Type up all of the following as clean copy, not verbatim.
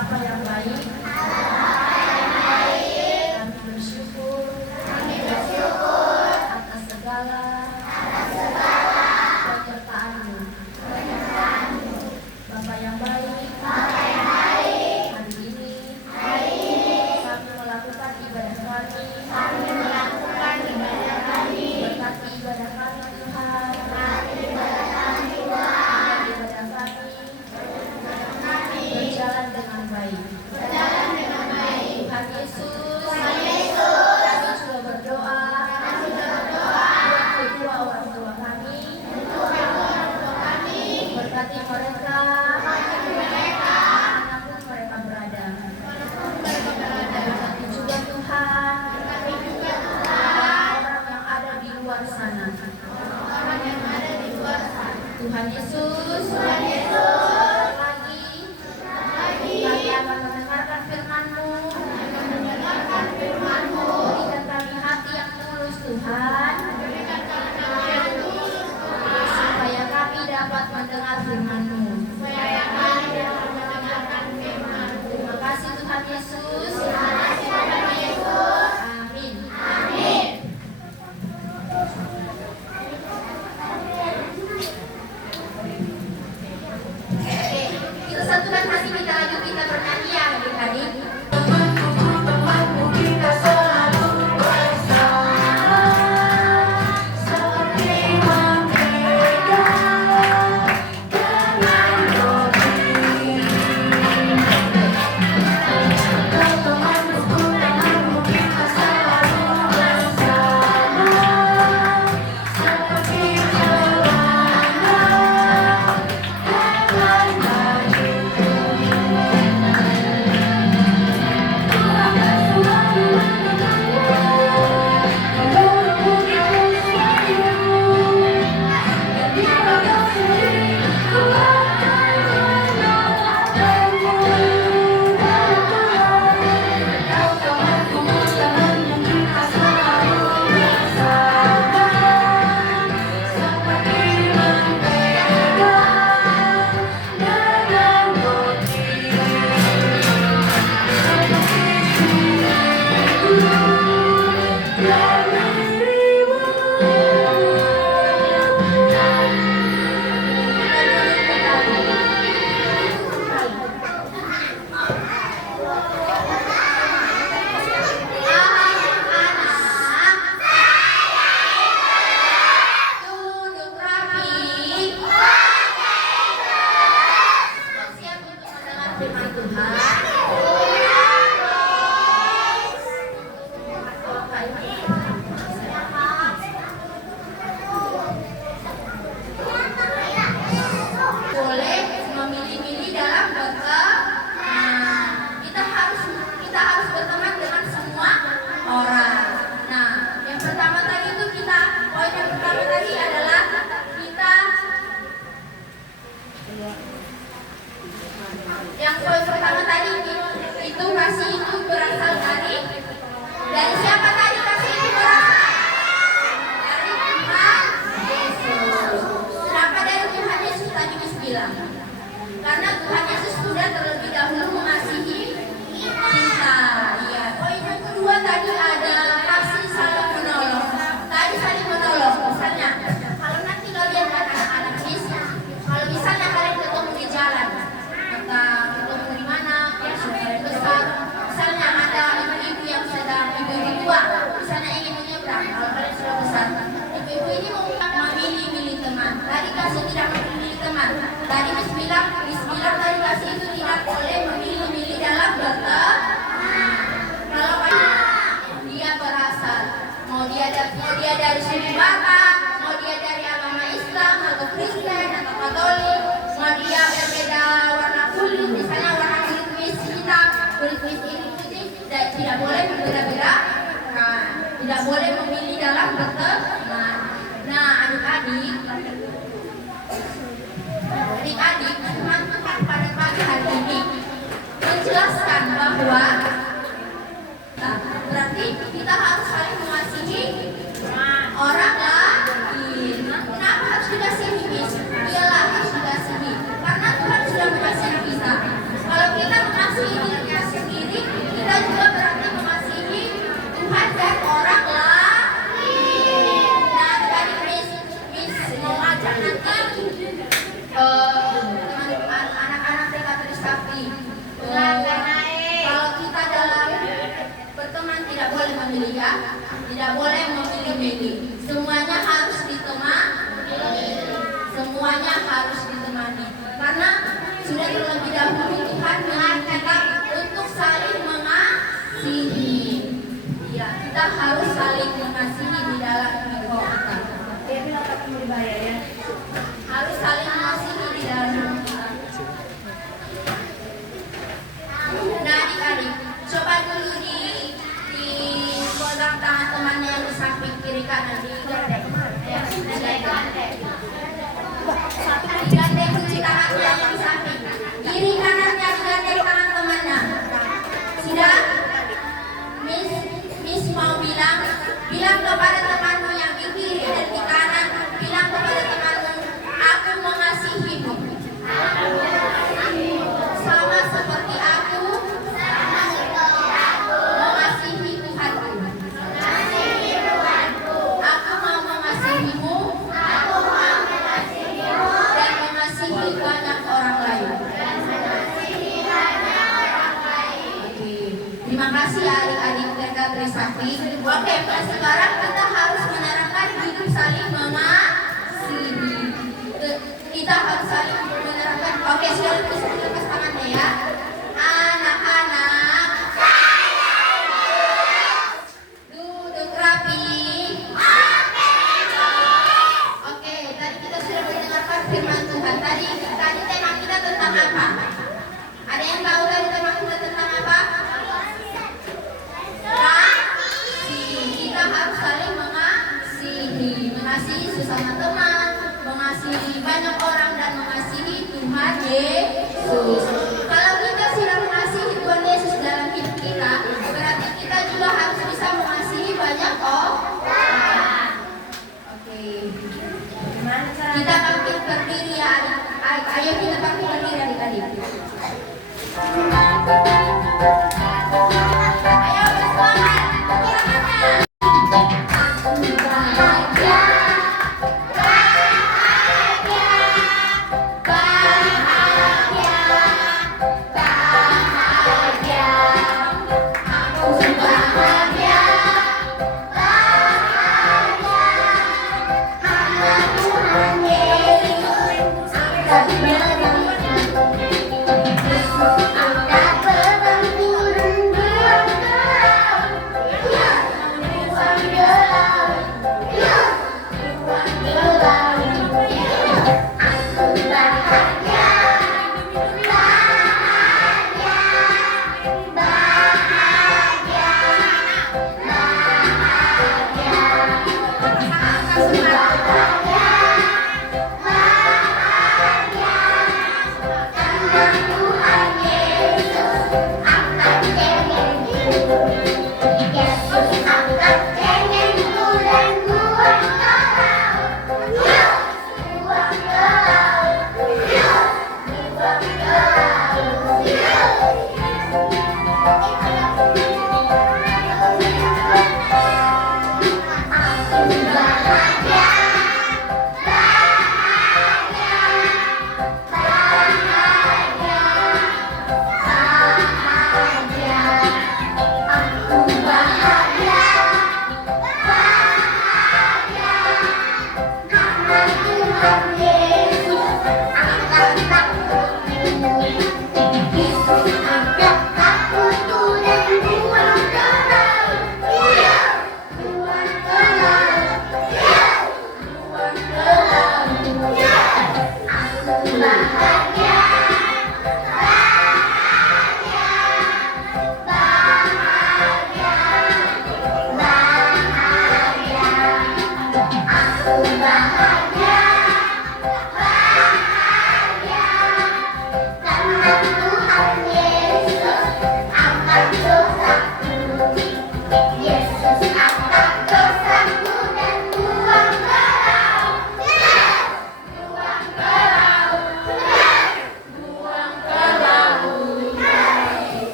Bapa yang baik, kami bersyukur atas segala penyertaan-Mu. Bapa yang baik, hari ini kami melakukan ibadah kami. Berkati ibadah kami Tuhan. Ibadah kami berjalan dengan baik. Tuhan Yesus, kami juga berdoa buat kedua orang tua kami. Berkati mereka dimanapun mereka berada. Berkati juga Tuhan orang yang ada di luar sana. Tuhan Yesus, kami akan mendengarkan firman-Mu. Berikan kami hati yang tulus Tuhan, supaya kami dapat mendengar firman-Mu. Terima kasih Tuhan Yesus. Amin. Kita satukan hati kita, lanjut kita bernyanyi ya adik-adik. Temanku kita selalu bersama, seperti mentega dengan roti. Temanku kita selalu bersama, seperti celana dengan baju. Tunduk rapi, siap untuk mendengar firman Tuhan. Boleh memilih-milih dalam berteman. Kita harus berteman dengan semua orang. Nah, yang pertama tadi itu poin yang pertama tadi adalah poin pertama tadi itu kasih itu berasal dari siapa tadi kasih itu berasal? Dari Tuhan Yesus. Kenapa dari Tuhan Yesus tadi Miss bilang? Karena Tuhan Yesus sudah terlebih dahulu mengasihi kita. Iya. Poin yang kedua tadi ada kasih saling menolong. Tadi saling menolong. Misalnya, kalau nanti kalian anak-anak Miss, kalau misalnya kalian ketemu di jalan, atau ketemu di mana, kalian besar, misalnya ada ibu-ibu yang sedang ibu-ibu tua, misalnya ingin menyeberang, kalau kalian sudah besar, ibu-ibu ini mau memilih-milih teman. Tadi kasih tidak memilih teman. Tadi Miss bilang tadi kasih itu tidak boleh memilih-milih dalam berteman. Kalau dia berasal, mau dia dari suku Batak, mau dia dari agama Islam atau Kristen atau Katolik, mau dia berbeda warna kulit, misalnya warna kulit Miss hitam, kulit Miss ini putih, tidak boleh berbeda-beda. Nah, tidak boleh memilih dalam berteman. Nah, adik-adik, firman Tuhan pada pagi hari ini menjelaskan bahwa berarti kita harus saling mengasihi orang lain. Kenapa harus dikasihi, Miss? Iyalah harus dikasihi, karena Tuhan sudah mengasihi kita. Kalau kita mengasihi pilih-pilih ya. Tidak boleh memilih-milih. Semuanya harus ditemani. Semuanya harus ditemani. Karena sudah terlebih dahulu Tuhan mengajarkan kita untuk saling mengasihi. Ya, kita harus saling mengasihi di dalam hidup kita. Harus saling mengasihi di dalam hidup kita. Nah, adik-adik, coba dulu dipegang tangan temannya yang di samping kiri kanan digandeng. Digandeng cuci tangannya yang di samping kiri kanannya, digandeng tangan temannya. Sudah? Miss mau bilang kepada temanmu yang di kiri dan di kanan, bilang kepada temanmu, aku mengasihimu. Sama seperti aku mengasihi Tuhanku. Aku mau mengasihimu dan mengasihi banyak orang lain. Oke. Terima kasih adik-adik TK Trisakti. Oke, sekarang kita harus menerapkan hidup saling mengasihi. Kita harus saling menerapkan. Oke, sudah lepas tangannya ya. Anak-anak, duduk rapi. Oke, tadi kita sudah mendengarkan firman Tuhan. Tadi tema kita tentang apa? Ada yang tahu tadi tema kita tentang apa? Kita harus saling mengasihi sesama teman, mengasihi banyak orang, dan mengasihi Tuhan Yesus. Kalau kita sudah mengasihi Tuhan Yesus dalam hidup kita, berarti kita juga harus bisa mengasihi banyak orang. Oke. Kita bangkit berdiri ya adik. Ayo kita bangkit berdiri adik-adik. Ayo bersemangat. Semangatnya.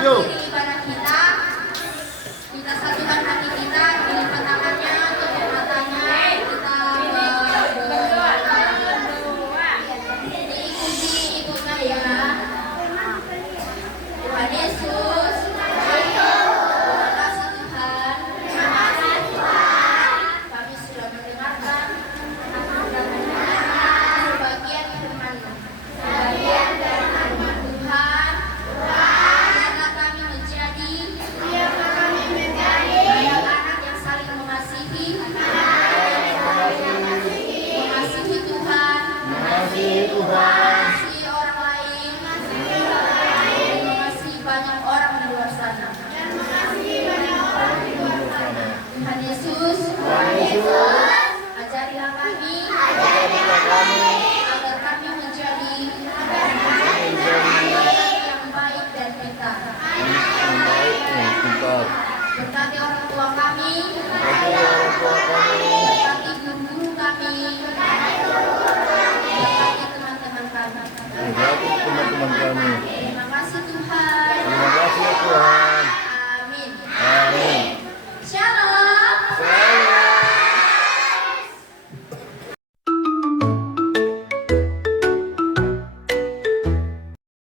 Yo.